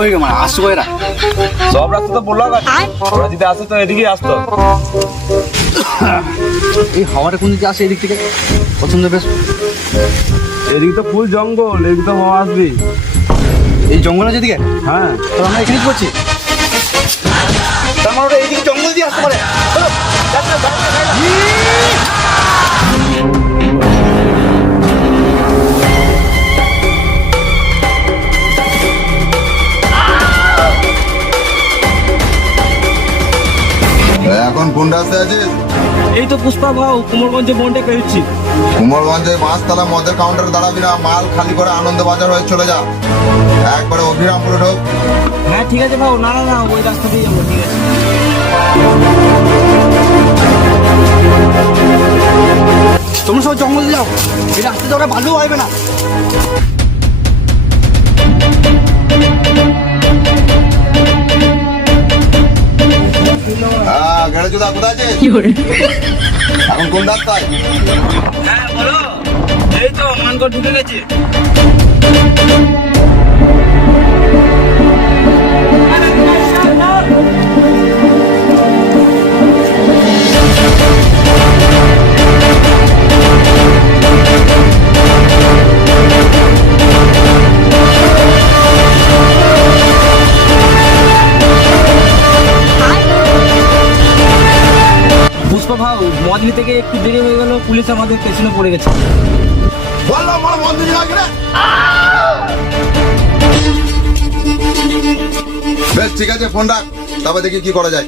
ওই মানে আসবো এরা সব রাস্তা তো বললাম ওরা যদি আসে তো এদিকেই আসতো। এই হাওয়াটা কোন দিকে আসে এদিক থেকে পছন্দ বেশ। এদিকে তো ফুল জঙ্গল, এদিকে তো হাওয়া আসবে। এই জঙ্গলের যেদিকে হ্যাঁ তো আমরা এখানে কি করছি? তার মানে ওটা এইদিকে জঙ্গল দিয়ে আসতে পারে। চলো, যাচ্ছে, যাচ্ছে। এখন কোন রাস্তায় আছিস? এই তো পুষ্পা ভাও কুমোরগঞ্জে বন্ডে পেয়েছি। কুমোরগঞ্জে পাঁচতলা মদের কাউন্টারে দাঁড়াবি না, মাল খালি করে আনন্দ বাজার হয়ে চলে যা। একবারে অভিরামপুরে ঢোক। হ্যাঁ ঠিক আছে ভাও, না না না ওই রাস্তা দিয়ে যাবো, ঠিক আছে। তোমরা সব জঙ্গল যাও, এই রাস্তাতে ওরা ভালো আসবে না। হ্যাঁ গেড়ে চোদা কোথায় আছিস? এখন কোন রাস্তায়? হ্যাঁ বলো, এই তো মানকর ঢুকে গেছে। পুষ্পা ভাও মদ নিতে গিয়ে একটু দেরি হয়ে গেল, পুলিশ আমাদের পেছনে পড়ে গেছে। বললাম আমার মন্দির লাগে না। বেশ ঠিক আছে, ফোন রাখ, তবে দেখি কি করা যায়।